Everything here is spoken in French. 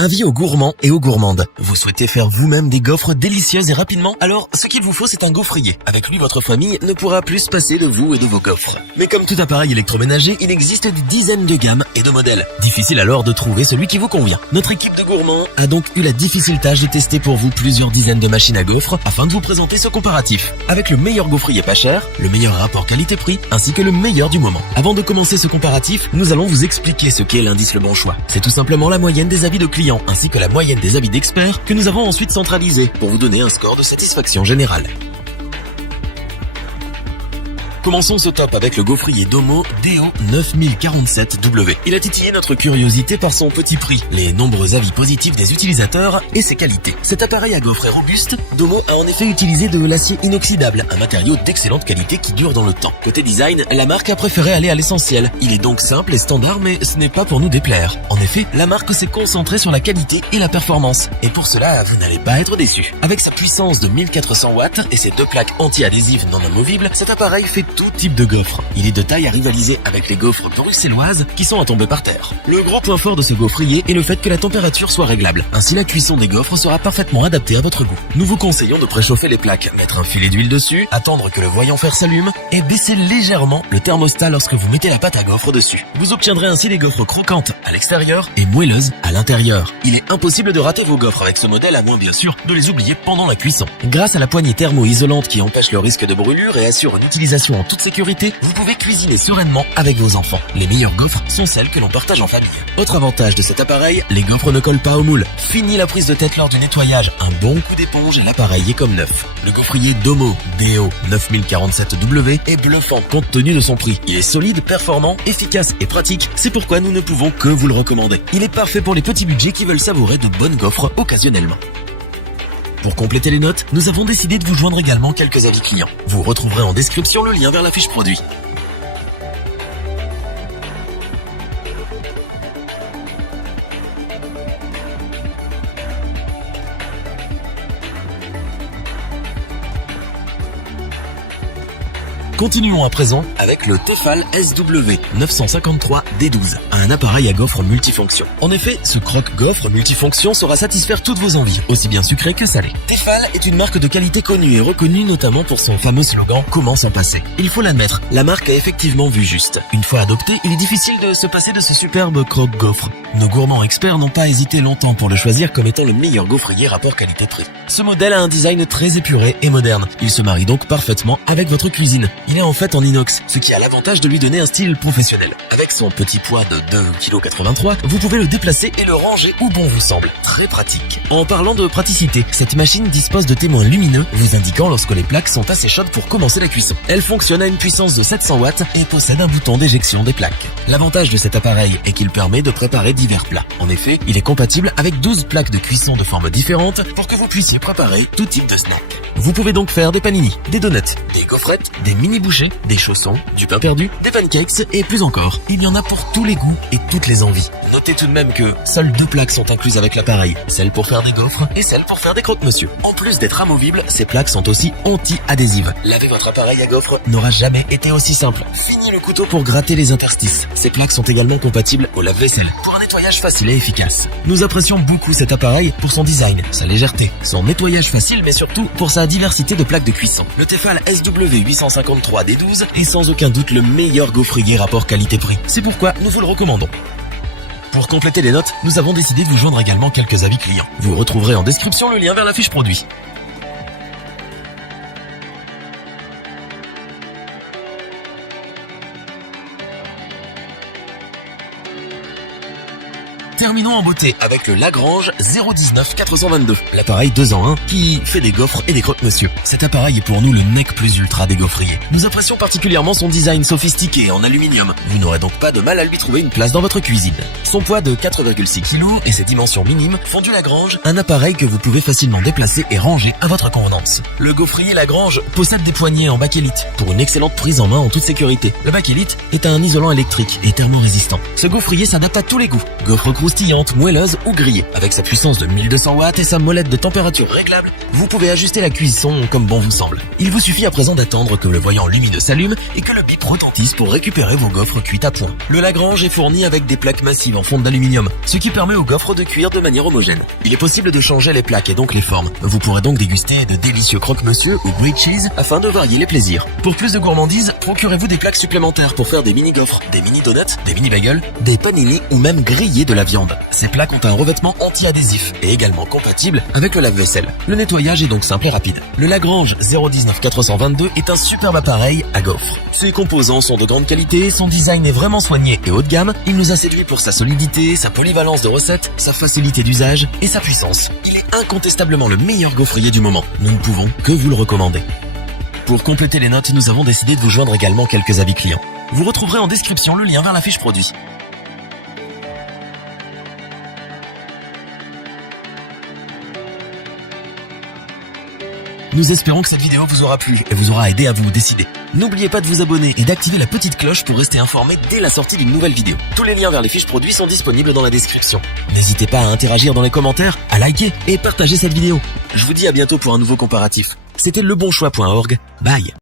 Avis aux gourmands et aux gourmandes. Vous souhaitez faire vous-même des gaufres délicieuses et rapidement? Alors, ce qu'il vous faut, c'est un gaufrier. Avec lui, votre famille ne pourra plus se passer de vous et de vos gaufres. Mais comme tout appareil électroménager, il existe des dizaines de gammes et de modèles. Difficile alors de trouver celui qui vous convient. Notre équipe de gourmands a donc eu la difficile tâche de tester pour vous plusieurs dizaines de machines à gaufres afin de vous présenter ce comparatif. Avec le meilleur gaufrier pas cher, le meilleur rapport qualité-prix, ainsi que le meilleur du moment. Avant de commencer ce comparatif, nous allons vous expliquer ce qu'est l'indice Le Bon Choix. C'est tout simplement la moyenne des avis de clients ainsi que la moyenne des avis d'experts que nous avons ensuite centralisé pour vous donner un score de satisfaction générale. Commençons ce top avec le gaufrier Domo DO9047W. Il a titillé notre curiosité par son petit prix, les nombreux avis positifs des utilisateurs et ses qualités. Cet appareil à gaufre est robuste. Domo a en effet utilisé de l'acier inoxydable, un matériau d'excellente qualité qui dure dans le temps. Côté design, la marque a préféré aller à l'essentiel. Il est donc simple et standard, mais ce n'est pas pour nous déplaire. En effet, la marque s'est concentrée sur la qualité et la performance. Et pour cela, vous n'allez pas être déçus. Avec sa puissance de 1400 watts et ses deux plaques anti-adhésives non amovibles, cet appareil fait tout type de gaufre. Il est de taille à rivaliser avec les gaufres bruxelloises qui sont à tomber par terre. Le gros point fort de ce gaufrier est le fait que la température soit réglable. Ainsi, la cuisson des gaufres sera parfaitement adaptée à votre goût. Nous vous conseillons de préchauffer les plaques, mettre un filet d'huile dessus, attendre que le voyant fer s'allume et baisser légèrement le thermostat lorsque vous mettez la pâte à gaufres dessus. Vous obtiendrez ainsi des gaufres croquantes à l'extérieur et moelleuses à l'intérieur. Il est impossible de rater vos gaufres avec ce modèle, à moins bien sûr de les oublier pendant la cuisson. Grâce à la poignée thermo-isolante qui empêche le risque de brûlure et assure une utilisation en toute sécurité, vous pouvez cuisiner sereinement avec vos enfants. Les meilleures gaufres sont celles que l'on partage en famille. Autre avantage de cet appareil, les gaufres ne collent pas au moule. Fini la prise de tête lors du nettoyage. Un bon coup d'éponge et l'appareil est comme neuf. Le gaufrier Domo DO9047W est bluffant compte tenu de son prix. Il est solide, performant, efficace et pratique. C'est pourquoi nous ne pouvons que vous le recommander. Il est parfait pour les petits budgets qui veulent savourer de bonnes gaufres occasionnellement. Pour compléter les notes, nous avons décidé de vous joindre également quelques avis clients. Vous retrouverez en description le lien vers la fiche produit. Continuons à présent avec le Tefal SW953D12, un appareil à gaufres multifonction. En effet, ce croque-gaufre multifonction saura satisfaire toutes vos envies, aussi bien sucrées que salées. Tefal est une marque de qualité connue et reconnue notamment pour son fameux slogan « Comment s'en passer ?» Il faut l'admettre, la marque a effectivement vu juste. Une fois adopté, il est difficile de se passer de ce superbe croque-gaufre. Nos gourmands experts n'ont pas hésité longtemps pour le choisir comme étant le meilleur gaufrier rapport qualité-prix. Ce modèle a un design très épuré et moderne. Il se marie donc parfaitement avec votre cuisine. Il est en fait en inox, ce qui a l'avantage de lui donner un style professionnel. Avec son petit poids de 2,83 kg, vous pouvez le déplacer et le ranger où bon vous semble. Très pratique. En parlant de praticité, cette machine dispose de témoins lumineux vous indiquant lorsque les plaques sont assez chaudes pour commencer la cuisson. Elle fonctionne à une puissance de 700 watts et possède un bouton d'éjection des plaques. L'avantage de cet appareil est qu'il permet de préparer divers plats. En effet, il est compatible avec 12 plaques de cuisson de formes différentes pour que vous puissiez préparer tout type de snack. Vous pouvez donc faire des panini, des donuts, des gaufrettes, des mini-bouchées, des chaussons, du pain perdu, des pancakes et plus encore. Il y en a pour tous les goûts et toutes les envies. Notez tout de même que seules 2 plaques sont incluses avec l'appareil, celle pour faire des gaufres et celle pour faire des croque-monsieur. En plus d'être amovibles, ces plaques sont aussi anti-adhésives. Laver votre appareil à gaufres n'aura jamais été aussi simple. Fini le couteau pour gratter les interstices. Ces plaques sont également compatibles au lave-vaisselle pour un nettoyage facile et efficace. Nous apprécions beaucoup cet appareil pour son design, sa légèreté, son nettoyage facile mais surtout pour sa diversité de plaques de cuisson. Le Tefal SW853D12 est sans aucun doute le meilleur gaufrier rapport qualité-prix. C'est pourquoi nous vous le recommandons. Pour compléter les notes, nous avons décidé de vous joindre également quelques avis clients. Vous retrouverez en description le lien vers la fiche produit. Terminons en beauté avec le Lagrange 019-422, l'appareil 2 en 1 qui fait des gaufres et des croque-monsieur. Cet appareil est pour nous le nec plus ultra des gaufriers. Nous apprécions particulièrement son design sophistiqué en aluminium. Vous n'aurez donc pas de mal à lui trouver une place dans votre cuisine. Son poids de 4,6 kg et ses dimensions minimes font du Lagrange un appareil que vous pouvez facilement déplacer et ranger à votre convenance. Le gaufrier Lagrange possède des poignées en bakélite pour une excellente prise en main en toute sécurité. Le bakélite est un isolant électrique et thermorésistant. Ce gaufrier s'adapte à tous les goûts. Gaufres croustillantes, croustillante, moelleuse ou grillée. Avec sa puissance de 1200 watts et sa molette de température réglable, vous pouvez ajuster la cuisson comme bon vous semble. Il vous suffit à présent d'attendre que le voyant lumineux s'allume et que le bip retentisse pour récupérer vos gaufres cuites à point. Le Lagrange est fourni avec des plaques massives en fonte d'aluminium, ce qui permet aux gaufres de cuire de manière homogène. Il est possible de changer les plaques et donc les formes. Vous pourrez donc déguster de délicieux croque-monsieur ou grilled cheese afin de varier les plaisirs. Pour plus de gourmandise, procurez-vous des plaques supplémentaires pour faire des mini-gaufres, des mini-donuts, des mini-bagels, des panini ou même griller de la viande. Ces plaques ont un revêtement anti-adhésif et également compatible avec le lave-vaisselle. Le nettoyage est donc simple et rapide. Le Lagrange 019422 est un superbe appareil à gaufres. Ses composants sont de grande qualité, son design est vraiment soigné et haut de gamme. Il nous a séduit pour sa solidité, sa polyvalence de recettes, sa facilité d'usage et sa puissance. Il est incontestablement le meilleur gaufrier du moment. Nous ne pouvons que vous le recommander. Pour compléter les notes, nous avons décidé de vous joindre également quelques avis clients. Vous retrouverez en description le lien vers la fiche produit. Nous espérons que cette vidéo vous aura plu et vous aura aidé à vous décider. N'oubliez pas de vous abonner et d'activer la petite cloche pour rester informé dès la sortie d'une nouvelle vidéo. Tous les liens vers les fiches produits sont disponibles dans la description. N'hésitez pas à interagir dans les commentaires, à liker et partager cette vidéo. Je vous dis à bientôt pour un nouveau comparatif. C'était lebonchoix.org. Bye.